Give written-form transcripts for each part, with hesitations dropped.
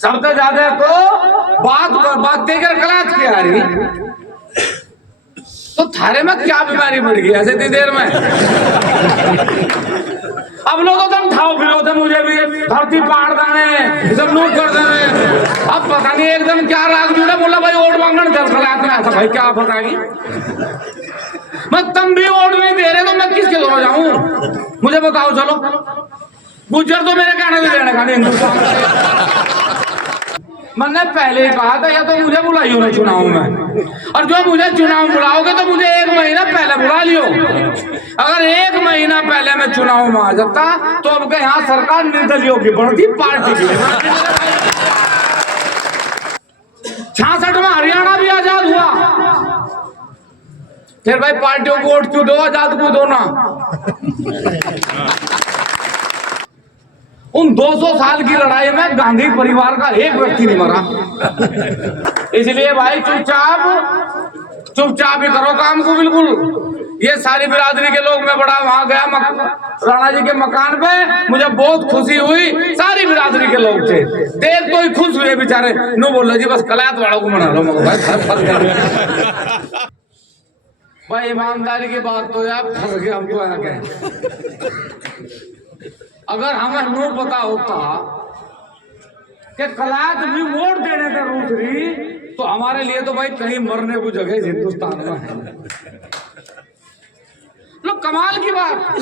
सबसे ज्यादा तो बात देकर गलत की आ रही, तो थारे में क्या बीमारी बढ़ गई ऐसे इतनी देर में? अब लोग तो ठाव फिरो थे, मुझे भी धरती पाड़ देने सब लोग कर देने। अब पता नहीं एकदम क्या राग जुड़ा, बोला भाई वोट मांगने चल खड़ा ऐसा। भाई क्या बताएगी, मैं तुम भी वोट नहीं दे रहे तो मैं किसके दो जाऊं? मुझे बताओ। चलो गुजर तो मेरे कहने से देने का नहीं हिंदुस्तान। मैंने पहले ही कहा था या तो मुझे बुलाइयो ना चुनाव में, और जो मुझे चुनाव बुलाओगे तो मुझे 1 महीना पहले बुला लियो। अगर 1 महीना पहले मैं चुनाव में आ जाता तो अब के यहाँ सरकार निर्दलीयों की बढ़ती, पार्टी की। 66 में हरियाणा भी आजाद हुआ, फिर भाई पार्टियों को वोट क्यों दो, आजाद को दो ना। उन 200 साल की लड़ाई में गांधी परिवार का एक व्यक्ति नहीं मरा। इसलिए भाई चुपचाप ही करो काम को, बिल्कुल। ये सारी बिरादरी के लोग, मैं बड़ा वहां गया राणा जी के मकान पे, मुझे बहुत खुशी हुई। सारी बिरादरी के लोग थे, देख तो ही खुश हुए बेचारे। नो बोल जी बस कलायत वालों को मना लो। भाई ईमानदारी की बात तो यार फंस गए हम तो, है ना कहें। अगर हमें नो पता होता कि कलायत भी वोट देने का रूठ रही, तो हमारे लिए तो भाई कहीं मरने को जगह हिंदुस्तान में है। लोग कमाल की बात,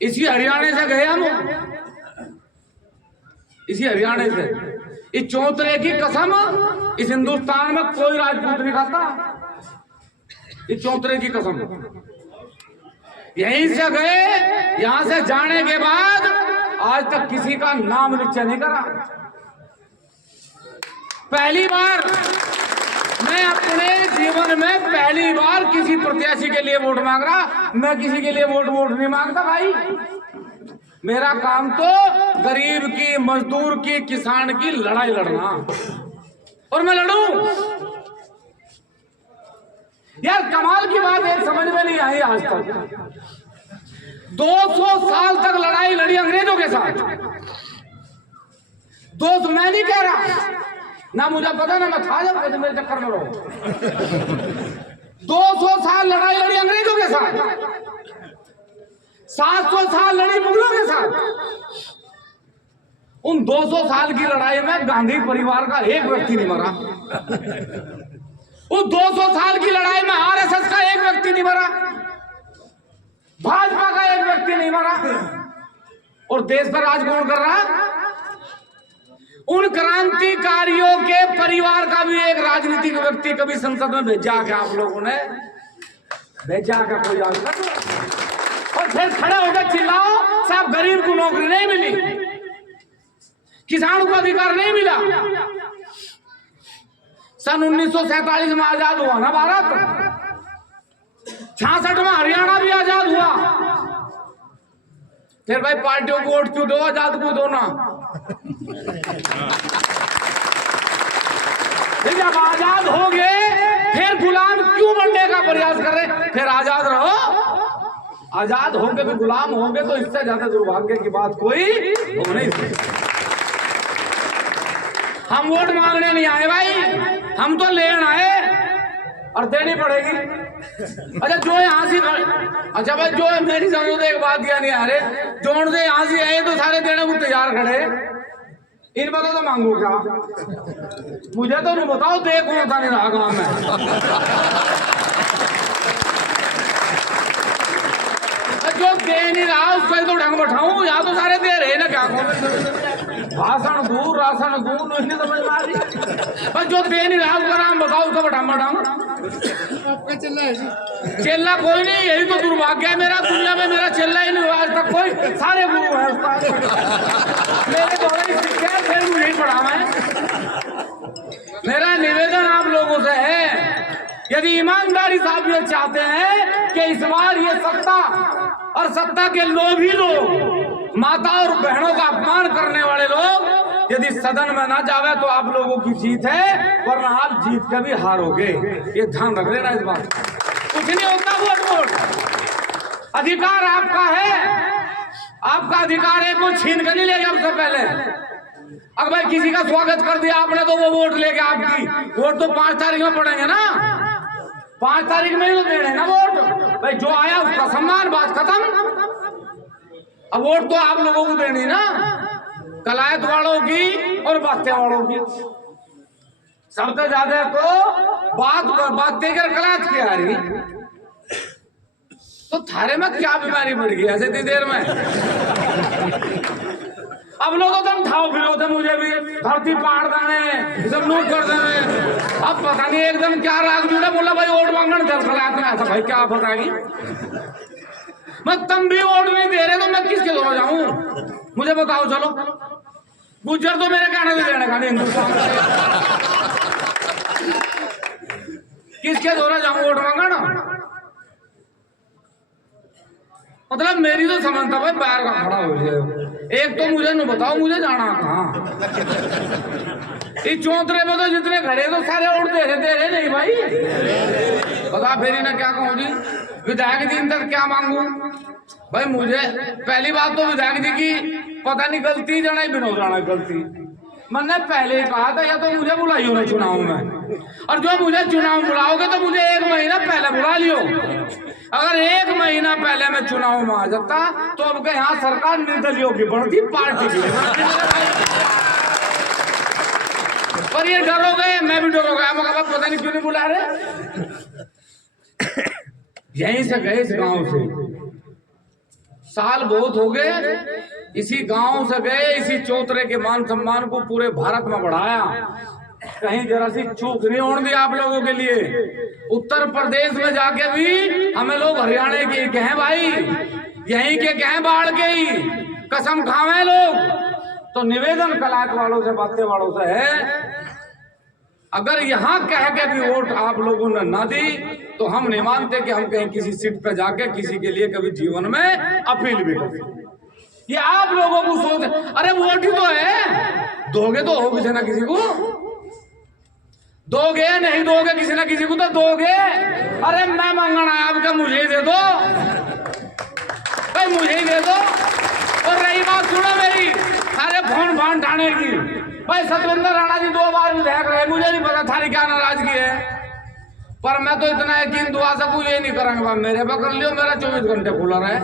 इसी हरियाणा से गए हम, इसी हरियाणा से। इस चौतरे की कसम इस हिंदुस्तान में कोई राजपूत नहीं खाता, इस चौतरे की कसम। यहीं से गए, यहां से जाने के बाद आज तक किसी का नाम नीचे नहीं करा। पहली बार मैं अपने जीवन में पहली बार किसी प्रत्याशी के लिए वोट मांग रहा। मैं किसी के लिए वोट नहीं मांगता भाई। मेरा काम तो गरीब की, मजदूर की, किसान की लड़ाई लड़ना, और मैं लड़ूं। यार कमाल की बात है, समझ में नहीं आई आज तक। 200 साल तक लड़ाई लड़ी अंग्रेजों के साथ। दोस्त मैं नहीं कह रहा, ना मुझे पता ना मैं था जब कभी मेरे चक्कर में रहो। 200 साल लड़ाई लड़ी अंग्रेजों के साथ, 700 साल लड़ी मुगलों के साथ। उन 200 साल की लड़ाई में गांधी परिवार का एक व्यक्ति नहीं मरा। उस 200 साल की लड़ाई में आरएसएस का एक व्यक्ति नहीं मरा, भाजपा का एक व्यक्ति नहीं मरा। और देश पर राज कौन कर रहा? उन क्रांतिकारियों के परिवार का भी एक राजनीतिक व्यक्ति कभी संसद में भेजा क्या आप लोगों ने? भेजा क्या कोई आज तक? और फिर खड़े होकर चिल्लाओ साहब गरीब को नौकरी नहीं मिली, किसान को अधिकार नहीं मिला। सन 1947 में आजाद हुआ ना भारत, 66 में हरियाणा भी आजाद हुआ। फिर भाई पार्टियों को वोट क्यों दो, आजाद को दो ना। जब आजाद हो गए फिर गुलाम क्यों बनने का प्रयास कर रहे? फिर आजाद रहो, आजाद होंगे तो गुलाम होंगे, तो इससे ज्यादा दुर्भाग्य की बात कोई हो नहीं सकती। हम वोट मांगने नहीं आए भाई, हम तो लेन आए, और देनी पड़ेगी। अच्छा जो यहाँ से, अच्छा भाई जो मेरी समझ एक बात क्या नहीं आ रहे, जोड़ से यहाँ से आए तो सारे देने को तैयार खड़े। इन बातों तो मांगू क्या? मुझे तो नहीं बताओ, देखो होता नहीं रहा गाँव में। जो दे नहीं रहा उसका तो ढंग बैठाऊं, यहाँ तो सारे दे रहे ना। क्या भाषण दूर, राशन दूर, नहीं समझ में आ रही। जो दे नहीं रहा उसका नाम बताओ, उसका बैठाऊं। चेला कोई नहीं, यही तो दुर्भाग्य है मेरा। दुनिया में मेरा चेला ही नहीं हुआ आज तक कोई, सारे गुरु है उसका। मेरे द्वारा ही सीखे, फिर मुझे ही पढ़ा है। मेरा निवेदन आप लोगों से है, यदि ईमानदारी साहब ये चाहते हैं कि इस बार ये सत्ता और सत्ता के लोभी लोग, माता और बहनों का अपमान करने वाले लोग यदि सदन में ना जावे तो आप लोगों की जीत है, वरना आप जीत के भी हारोगे। ये ध्यान रख लेना इस बात। कुछ नहीं होता वोट, अधिकार आपका है, आपका अधिकार है, कोई छीन कर नहीं ले गया सबसे पहले। अब भाई किसी का स्वागत कर दिया आपने तो वो वोट लेके आपकी वोट तो 5 तारीख में पड़ेंगे ना, 5 तारीख में ही तो देने ना वोट। भाई जो आया उसका सम्मान, बात खत्म। अब वोट तो आप लोगों को देनी ना, कलायत वालों की और बातें वालों की। सबसे ज्यादा तो बात देकर कलायत की आ रही, तो थारे में क्या बीमारी बढ़ गई ऐसे इतनी देर में? अब लोगों तुम ठाओ फिरो थे मुझे भी धरती पाड़ देने सब नूक कर देने। अब पता नहीं एकदम क्या राग जुड़ा, बोला भाई वोट मांगने चल खलात में ऐसा। भाई क्या बताएगी, मैं तुम भी वोट नहीं दे रहे तो मैं किसके दौरा जाऊं? मुझे बताओ। चलो गुजर तो मेरे कहने से देने का नहीं, हिंदुस्तान किसके दौरा जाऊं वोट मांगना? मतलब मेरी तो समझ था भाई पैर का खड़ा हो जाए। एक तो मुझे नहीं बताओ मुझे जाना कहाँ? इस चौंतरे में तो जितने खड़े तो सारे वोट दे रहे नहीं भाई। बता फेरी ना क्या कहूँ जी, विधायक जी तक क्या मांगू भाई? मुझे पहली बात तो विधायक जी की पता नहीं गलती जाना ही विनोद राणा गलती। मैंने पहले ही कहा था या तो मुझे बुलाइयो ना चुनाव में, और जो मुझे चुनाव बुलाओगे तो मुझे 1 महीना पहले बुला लियो। अगर 1 महीना पहले मैं चुनाव में आ जाता तो अब यहाँ सरकार निर्दलीयों की बढ़ती, पार्टी की। पर ये डर हो गए, मैं भी डर हो गया, मगर पता नहीं क्यों नहीं बुला रहे। यहीं से गए इस गांव से, साल बहुत हो गए, इसी गांव से गए, इसी चौतरे के मान सम्मान को पूरे भारत में बढ़ाया। कहीं जरा सी चूक नहीं होने दी आप लोगों के लिए। उत्तर प्रदेश में जाके भी हमें लोग हरियाणा के कहें भाई, यहीं के कहें बाढ़ के ही कसम खावे लोग। तो निवेदन कलायत वालों से, बातें वालों से है, अगर यहाँ कह के भी वोट आप लोगों ने ना दी तो हम नहीं मानते कि हम कहीं किसी सीट पे जाके किसी के लिए कभी जीवन में अपील भी करें। ये आप लोगों को सोच, अरे वोट ही तो है, दोगे तो हो किसी ना किसी को, दोगे नहीं दोगे किसी ना किसी को तो दोगे। अरे मैं मांगना है आपका, मुझे ही दे दो भाई, मुझे ही दे दो। और रही बात सुनो मेरी, सारे फोन फान ठाने की, भाई सतविंदर राणा जी 2 बार विधायक रहे, मुझे नहीं पता थारी क्या नाराजगी है, पर मैं तो इतना यकीन दुआ सकूं ये नहीं करेंगे भाई मेरे पे कर लियो, मेरा 24 घंटे खुला रहे।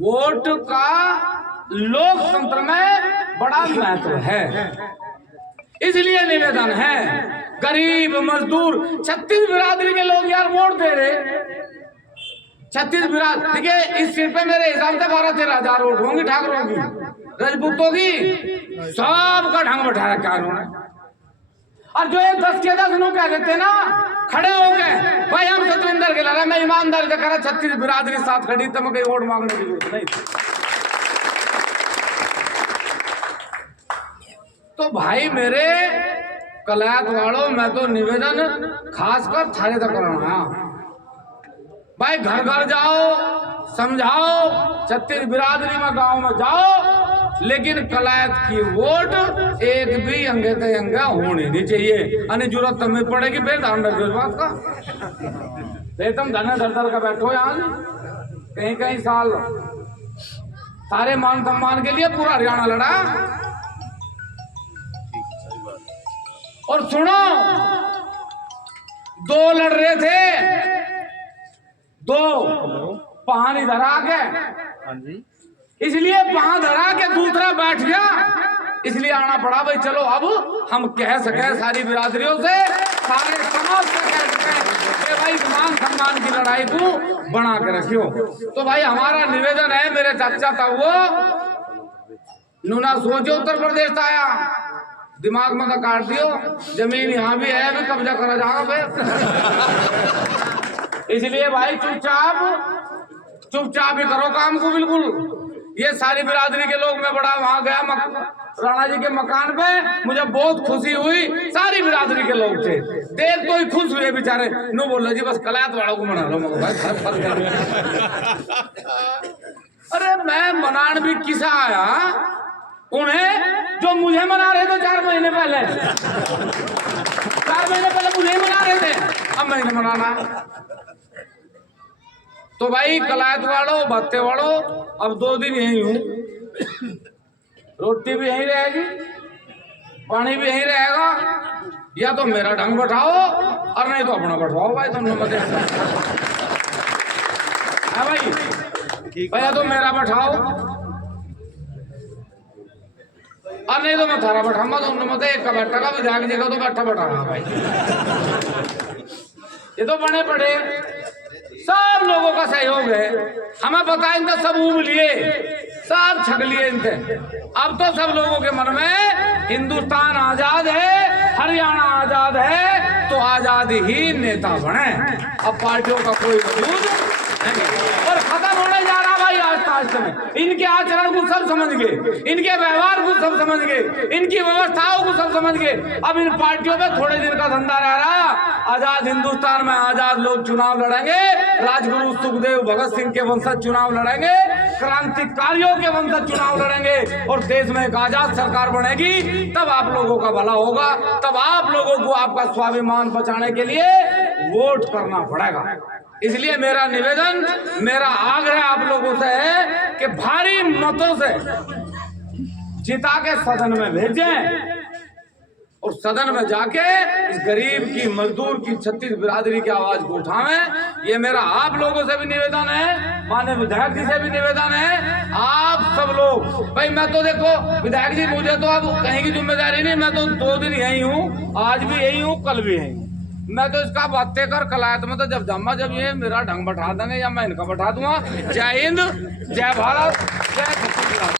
वोट का लोकतंत्र में बड़ा महत्व है, इसलिए निवेदन है, गरीब मजदूर 36 बिरादरी के लोग यार वोट दे रहे। 36 बिरादरी, ठीक है, इस सीट पे मेरे हिसाब से 12-13 हजार वोट होंगी ठाकरों की, राजपूतों की, सबका ढंग बैठा रखा उन्होंने। और जो एक 10 के 10 लोग कह देते ना खड़े हो गए भाई हम सतविंदर के लड़ा, मैं ईमानदारी से करा 36 बिरादरी साथ खड़ी, तो मैं कहीं वोट मांगने की जरूरत नहीं। तो भाई मेरे कलायत वालों, मैं तो निवेदन खासकर थारे तक करना भाई, घर घर जाओ, समझाओ, 36 बिरादरी में गांव में जाओ, लेकिन कलायत की वोट एक भी अंगे ते अंगा होनी नहीं चाहिए। अन्य जरूरत तुम्हें पड़ेगी फिर ध्यान रखो इस बात का। तुम धने धर का बैठो यहाँ कहीं कहीं साल, सारे मान सम्मान के लिए पूरा हरियाणा लड़ा। और सुनो, 2 लड़ रहे थे, 2 पान इधर आ गए, इसलिए पान धरा के दूसरा बैठ गया, इसलिए आना पड़ा भाई। चलो अब हम कह सके सारी बिरादरियों से, सारे समाज से कह सके कि भाई मान सम्मान की लड़ाई को बना के रखियो। तो भाई हमारा निवेदन है, मेरे चाचा था वो नूना सोचो उत्तर प्रदेश आया, दिमाग में तो काट दियो, जमीन यहाँ भी है, भी कब्जा करा जाएगा फिर। इसलिए भाई चुपचाप ही करो काम को बिल्कुल। ये सारी बिरादरी के लोग, मैं बड़ा वहां गया राणा जी के मकान पे, मुझे बहुत खुशी हुई, सारी बिरादरी के लोग थे, देख तो ही खुश हुए बेचारे। नो बोलो जी बस कलायत वालों को मना लो भाई, अरे मैं मनान भी किसा आया उन्हें जो मुझे मना रहे थे 4 महीने पहले, 4 महीने पहले मुझे मना रहे थे, अब मैंने मनाना। तो भाई कलायत वालों, भत्ते वालों, अब 2 दिन यही हूँ। रोटी भी यहीं रहेगी, पानी भी यहीं रहेगा। या तो मेरा ढंग बैठाओ और नहीं तो अपना बैठाओ भाई, तुम लोग है भाई। भैया तो मेरा बैठाओ और नहीं तो मैं थारा बैठाऊंगा। तुमने मत एक का बैठा का विधायक जी का तो बैठा बैठाना भाई। ये तो बने पड़े, सब लोगों का सहयोग है। हमें पता है इनका सब ऊब लिए, सब छक लिए इनके। अब तो सब लोगों के मन में हिंदुस्तान आजाद है, हरियाणा आजाद है, तो आजाद ही नेता बने। अब पार्टियों का कोई वजूद नहीं। और खत्म होने जा रहा भाई आस्ते आस्ते में। इनके आचरण को सब समझ गए, इनके व्यवहार को सब समझ गए, इनकी व्यवस्थाओं को सब समझ गए। अब इन पार्टियों में थोड़े दिन का धंधा रह रहा। आजाद हिंदुस्तान में आजाद लोग चुनाव लड़ेंगे, राजगुरु सुखदेव भगत सिंह के वंशज चुनाव लड़ेंगे, क्रांतिकारियों के वंशज चुनाव लड़ेंगे और देश में एक आजाद सरकार बनेगी। तब आप लोगों का भला होगा, तब आप लोगों को आपका स्वाभिमान बचाने के लिए वोट करना पड़ेगा। इसलिए मेरा निवेदन, मेरा आग्रह आप लोगों से है कि भारी मतों से जिता के सदन में भेजें और सदन में जाके इस गरीब की, मजदूर की, छत्तीस बिरादरी की आवाज को उठावें। ये मेरा आप लोगों से भी निवेदन है, माननीय विधायक जी से भी निवेदन है। आप सब लोग भाई, मैं तो देखो विधायक जी, मुझे तो अब कहीं की जिम्मेदारी नहीं। मैं तो 2 दिन यही हूँ, आज भी यही हूँ, कल भी यही हूँ। मैं तो इसका बातें कर कलायत में तो जब जम्मा, जब ये मेरा ढंग बैठा देंगे या मैं इनका बैठा दूंगा। जय हिंद, जय भारत, जय छत्तीसगढ़।